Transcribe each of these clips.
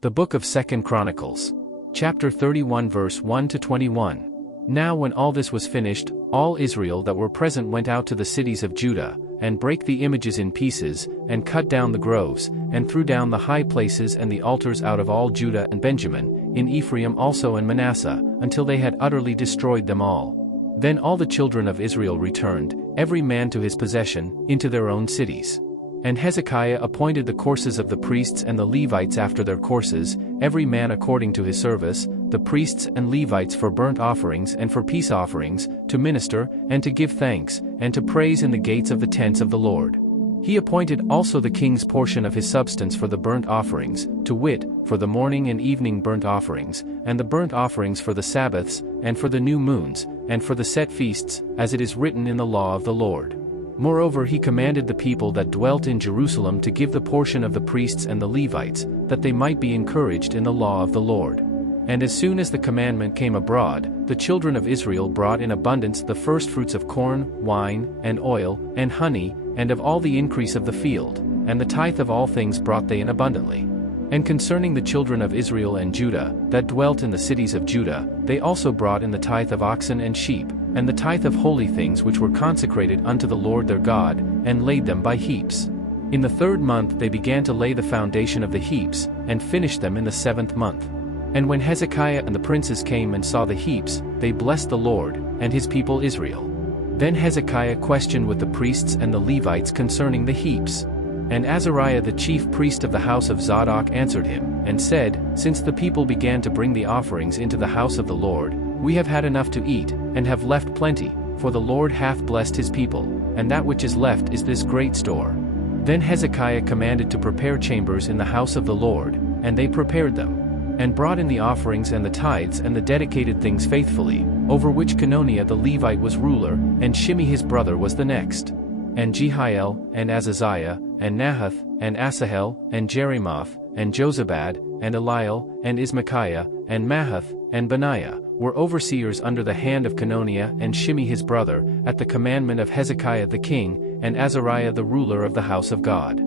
The Book of 2 Chronicles. Chapter 31 verse 1 to 21. Now when all this was finished, all Israel that were present went out to the cities of Judah, and brake the images in pieces, and cut down the groves, and threw down the high places and the altars out of all Judah and Benjamin, in Ephraim also and Manasseh, until they had utterly destroyed them all. Then all the children of Israel returned, every man to his possession, into their own cities. And Hezekiah appointed the courses of the priests and the Levites after their courses, every man according to his service, the priests and Levites for burnt offerings and for peace offerings, to minister, and to give thanks, and to praise in the gates of the tents of the Lord. He appointed also the king's portion of his substance for the burnt offerings, to wit, for the morning and evening burnt offerings, and the burnt offerings for the Sabbaths, and for the new moons, and for the set feasts, as it is written in the law of the Lord. Moreover he commanded the people that dwelt in Jerusalem to give the portion of the priests and the Levites, that they might be encouraged in the law of the Lord. And as soon as the commandment came abroad, the children of Israel brought in abundance the firstfruits of corn, wine, and oil, and honey, and of all the increase of the field, and the tithe of all things brought they in abundantly. And concerning the children of Israel and Judah, that dwelt in the cities of Judah, they also brought in the tithe of oxen and sheep, and the tithe of holy things which were consecrated unto the Lord their God, and laid them by heaps. In the 3rd month they began to lay the foundation of the heaps, and finished them in the 7th month. And when Hezekiah and the princes came and saw the heaps, they blessed the Lord, and his people Israel. Then Hezekiah questioned with the priests and the Levites concerning the heaps. And Azariah the chief priest of the house of Zadok answered him, and said, Since the people began to bring the offerings into the house of the Lord, we have had enough to eat, and have left plenty, for the Lord hath blessed his people, and that which is left is this great store. Then Hezekiah commanded to prepare chambers in the house of the Lord, and they prepared them, and brought in the offerings and the tithes and the dedicated things faithfully, over which Cononiah the Levite was ruler, and Shimei his brother was the next. And Jehiel, and Azaziah, and Nahath, and Asahel, and Jerimoth, and Jozabad, and Eliel, and Ismachiah, and Mahath, and Benaiah, were overseers under the hand of Cononiah and Shimei his brother, at the commandment of Hezekiah the king, and Azariah the ruler of the house of God.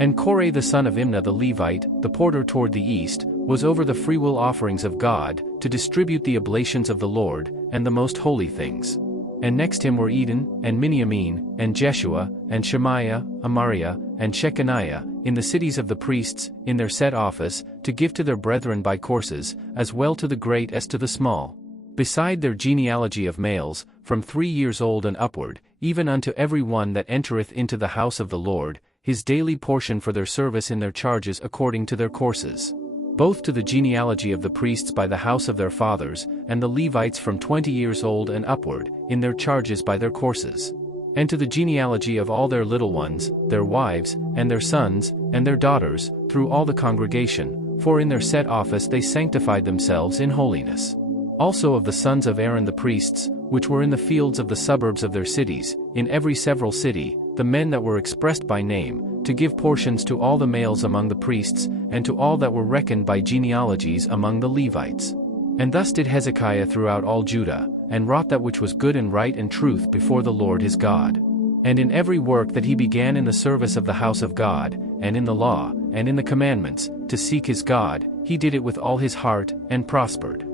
And Korah the son of Imnah the Levite, the porter toward the east, was over the freewill offerings of God, to distribute the oblations of the Lord, and the most holy things. And next him were Eden, and Miniamin, and Jeshua, and Shemaiah, Amariah, and Shechaniah, in the cities of the priests, in their set office, to give to their brethren by courses, as well to the great as to the small. Beside their genealogy of males, from 3 years old and upward, even unto every one that entereth into the house of the Lord, his daily portion for their service in their charges according to their courses. Both to the genealogy of the priests by the house of their fathers, and the Levites from 20 years old and upward, in their charges by their courses. And to the genealogy of all their little ones, their wives, and their sons, and their daughters, through all the congregation, for in their set office they sanctified themselves in holiness. Also of the sons of Aaron the priests, which were in the fields of the suburbs of their cities, in every several city, the men that were expressed by name, to give portions to all the males among the priests, and to all that were reckoned by genealogies among the Levites. And thus did Hezekiah throughout all Judah, and wrought that which was good and right and truth before the Lord his God. And in every work that he began in the service of the house of God, and in the law, and in the commandments, to seek his God, he did it with all his heart, and prospered.